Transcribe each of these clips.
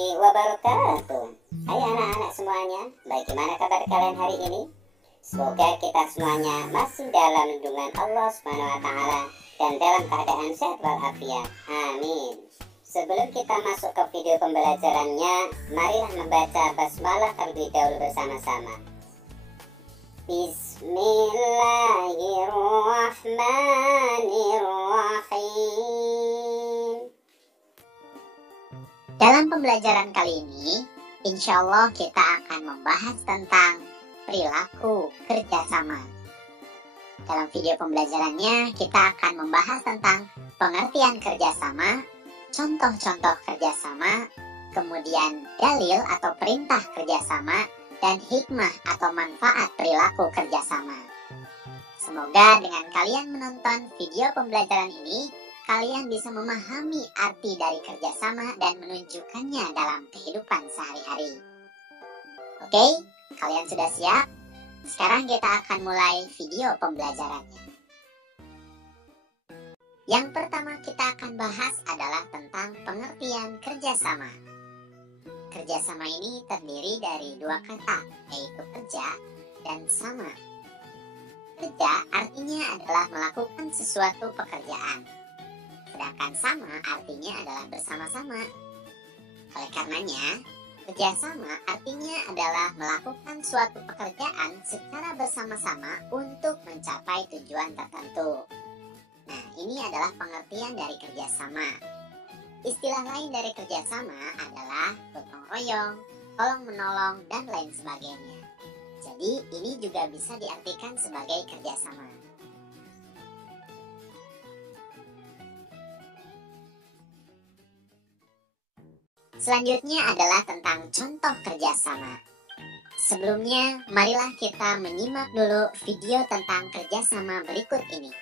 warahmatullahi wabarakatuh. Hai anak-anak semuanya, bagaimana kabar kalian hari ini? Semoga kita semuanya masih dalam lindungan Allah Subhanahu wa Ta'ala dan dalam keadaan sehat walafiat. Amin. Sebelum kita masuk ke video pembelajarannya, marilah membaca basmalah terlebih dahulu bersama-sama. Bismillahirrahmanirrahim. Dalam pembelajaran kali ini, insya Allah kita akan membahas tentang perilaku kerjasama. Dalam video pembelajarannya, kita akan membahas tentang pengertian kerjasama, contoh-contoh kerjasama, kemudian dalil atau perintah kerjasama, dan hikmah atau manfaat perilaku kerjasama. Semoga dengan kalian menonton video pembelajaran ini, kalian bisa memahami arti dari kerjasama dan menunjukkannya dalam kehidupan sehari-hari. Oke, kalian sudah siap? Sekarang kita akan mulai video pembelajarannya. Yang pertama kita akan bahas adalah tentang pengertian kerjasama. Kerjasama ini terdiri dari dua kata, yaitu kerja dan sama. Kerja artinya adalah melakukan sesuatu pekerjaan. Sedangkan sama artinya adalah bersama-sama. Oleh karenanya, kerjasama artinya adalah melakukan suatu pekerjaan secara bersama-sama untuk mencapai tujuan tertentu. Nah, ini adalah pengertian dari kerjasama. Istilah lain dari kerjasama adalah gotong royong, tolong menolong, dan lain sebagainya. Jadi, ini juga bisa diartikan sebagai kerjasama. Selanjutnya adalah tentang contoh kerjasama. Sebelumnya, marilah kita menyimak dulu video tentang kerjasama berikut ini.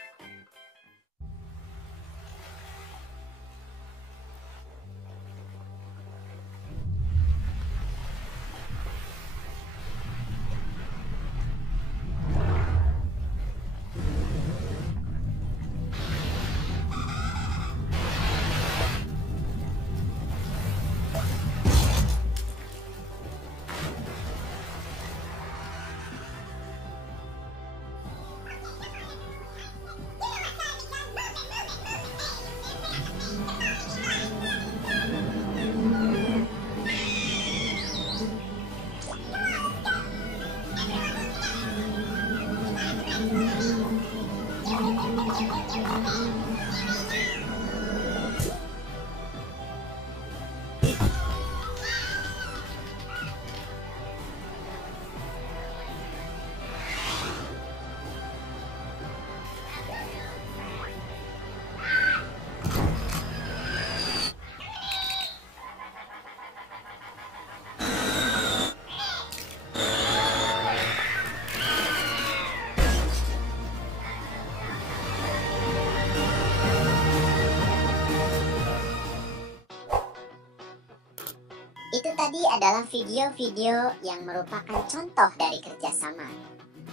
Itu tadi adalah video-video yang merupakan contoh dari kerjasama.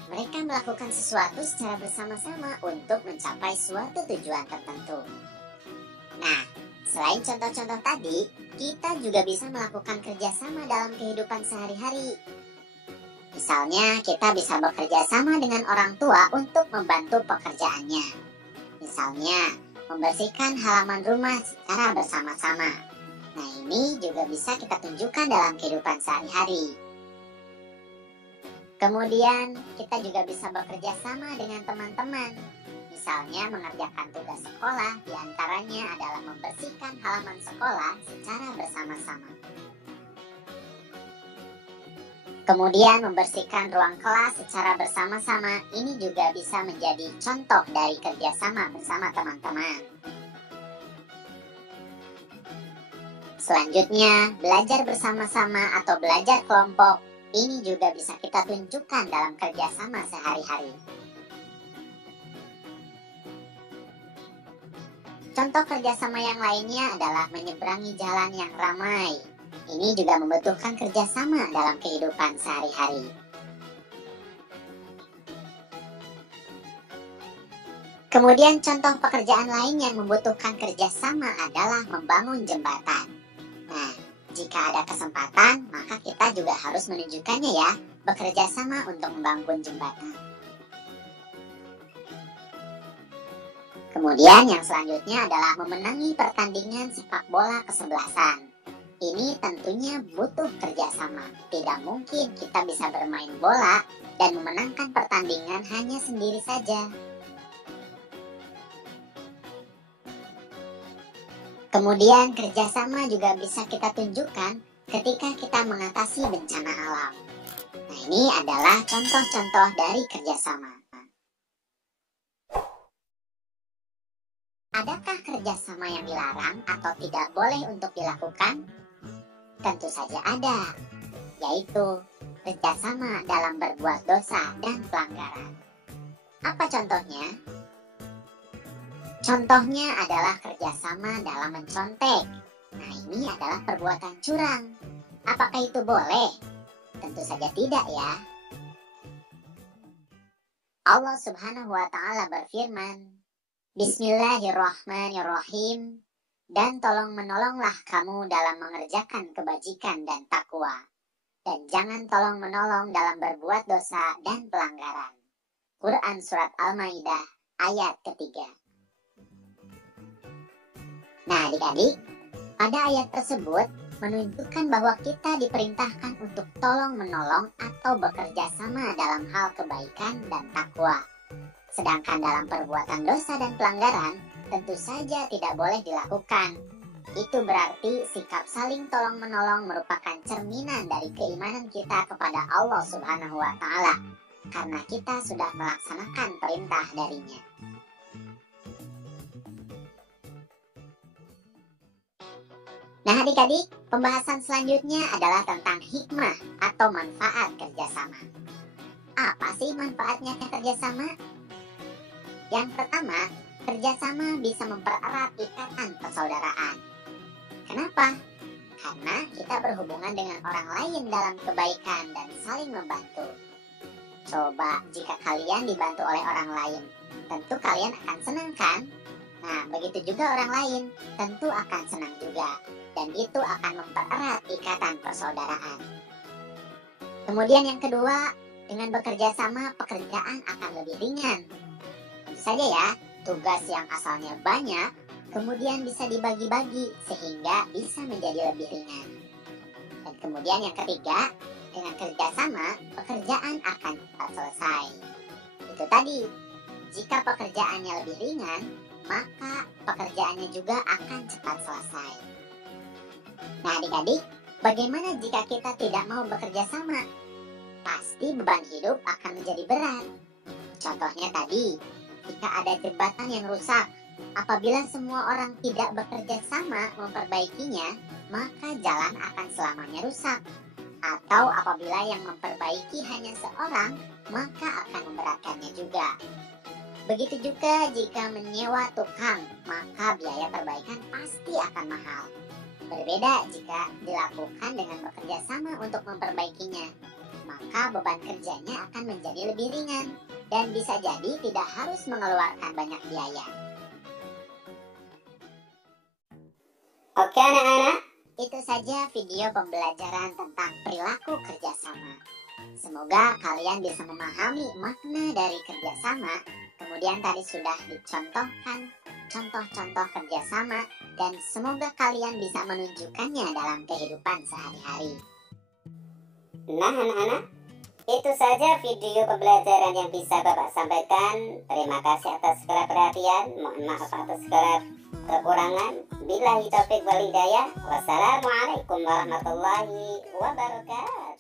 Mereka melakukan sesuatu secara bersama-sama untuk mencapai suatu tujuan tertentu. Nah, selain contoh-contoh tadi, kita juga bisa melakukan kerjasama dalam kehidupan sehari-hari. Misalnya, kita bisa bekerja sama dengan orang tua untuk membantu pekerjaannya. Misalnya, membersihkan halaman rumah secara bersama-sama. Nah, ini juga bisa kita tunjukkan dalam kehidupan sehari-hari. Kemudian, kita juga bisa bekerja sama dengan teman-teman. Misalnya, mengerjakan tugas sekolah, diantaranya adalah membersihkan halaman sekolah secara bersama-sama. Kemudian, membersihkan ruang kelas secara bersama-sama. Ini juga bisa menjadi contoh dari kerjasama bersama teman-teman. Selanjutnya, belajar bersama-sama atau belajar kelompok, ini juga bisa kita tunjukkan dalam kerjasama sehari-hari. Contoh kerjasama yang lainnya adalah menyeberangi jalan yang ramai. Ini juga membutuhkan kerjasama dalam kehidupan sehari-hari. Kemudian contoh pekerjaan lain yang membutuhkan kerjasama adalah membangun jembatan. Nah, jika jika ada kesempatan, maka kita juga harus menunjukkannya ya, bekerja sama untuk membangun jembatan. Kemudian yang selanjutnya adalah memenangi pertandingan sepak bola kesebelasan. Ini tentunya butuh kerjasama. Tidak mungkin kita bisa bermain bola dan memenangkan pertandingan hanya sendiri saja. Kemudian kerjasama juga bisa kita tunjukkan ketika kita mengatasi bencana alam. Nah, ini adalah contoh-contoh dari kerjasama. Adakah kerjasama yang dilarang atau tidak boleh untuk dilakukan? Tentu saja ada, yaitu kerjasama dalam berbuat dosa dan pelanggaran. Apa contohnya? Contohnya adalah kerjasama dalam mencontek. Nah, ini adalah perbuatan curang. Apakah itu boleh? Tentu saja tidak ya. Allah Subhanahu wa Ta'ala berfirman, Bismillahirrahmanirrahim, dan tolong menolonglah kamu dalam mengerjakan kebajikan dan takwa, dan jangan tolong menolong dalam berbuat dosa dan pelanggaran. Quran Surat Al-Maidah ayat ketiga. Nah adik-adik, pada ayat tersebut menunjukkan bahwa kita diperintahkan untuk tolong menolong atau bekerja sama dalam hal kebaikan dan takwa. Sedangkan dalam perbuatan dosa dan pelanggaran, tentu saja tidak boleh dilakukan. Itu berarti sikap saling tolong-menolong merupakan cerminan dari keimanan kita kepada Allah Subhanahu wa Ta'ala, karena kita sudah melaksanakan perintah darinya. Nah adik-adik, pembahasan selanjutnya adalah tentang hikmah atau manfaat kerjasama. Apa sih manfaatnya kerjasama? Yang pertama, kerjasama bisa mempererat ikatan persaudaraan. Kenapa? Karena kita berhubungan dengan orang lain dalam kebaikan dan saling membantu. Coba jika kalian dibantu oleh orang lain, tentu kalian akan senang kan? Nah, begitu juga orang lain, tentu akan senang juga. Dan itu akan mempererat ikatan persaudaraan. Kemudian yang kedua, dengan bekerja sama, pekerjaan akan lebih ringan. Tentu saja ya, tugas yang asalnya banyak, kemudian bisa dibagi-bagi sehingga bisa menjadi lebih ringan. Dan kemudian yang ketiga, dengan kerjasama, pekerjaan akan cepat selesai. Itu tadi, jika pekerjaannya lebih ringan, maka pekerjaannya juga akan cepat selesai. Nah adik-adik, bagaimana jika kita tidak mau bekerja sama? Pasti beban hidup akan menjadi berat. Contohnya tadi, jika ada jembatan yang rusak, apabila semua orang tidak bekerja sama memperbaikinya, maka jalan akan selamanya rusak. Atau apabila yang memperbaiki hanya seorang, maka akan memberatkannya juga. Begitu juga jika menyewa tukang, maka biaya perbaikan pasti akan mahal. Berbeda jika dilakukan dengan bekerja sama untuk memperbaikinya, maka beban kerjanya akan menjadi lebih ringan dan bisa jadi tidak harus mengeluarkan banyak biaya. Oke anak-anak, itu saja video pembelajaran tentang perilaku kerjasama. Semoga kalian bisa memahami makna dari kerjasama. Kemudian tadi sudah dicontohkan contoh-contoh kerjasama, dan semoga kalian bisa menunjukkannya dalam kehidupan sehari-hari. Nah anak-anak, itu saja video pembelajaran yang bisa Bapak sampaikan. Terima kasih atas segala perhatian. Mohon maaf atas segala kekurangan. Billahi taufiq wal hidayah. Wassalamualaikum warahmatullahi wabarakatuh.